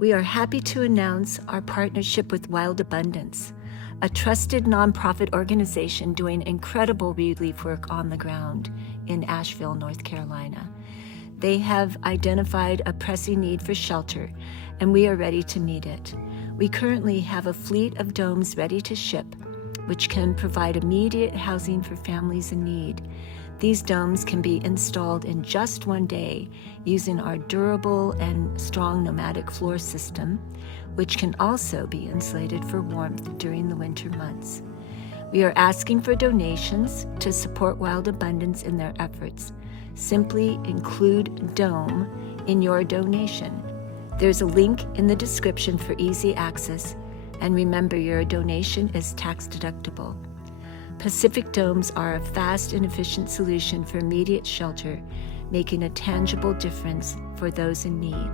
We are happy to announce our partnership with Wild Abundance, a trusted nonprofit organization doing incredible relief work on the ground in Asheville, North Carolina. They have identified a pressing need for shelter, and we are ready to meet it. We currently have a fleet of domes ready to ship, which can provide immediate housing for families in need. These domes can be installed in just one day using our durable and strong Nomadic Floor system, which can also be insulated for warmth during the winter months. We are asking for donations to support Wild Abundance in their efforts. Simply include DOME in your donation. There's a link in the description for easy access, and remember, your donation is tax deductible. Pacific domes are a fast and efficient solution for immediate shelter, making a tangible difference for those in need.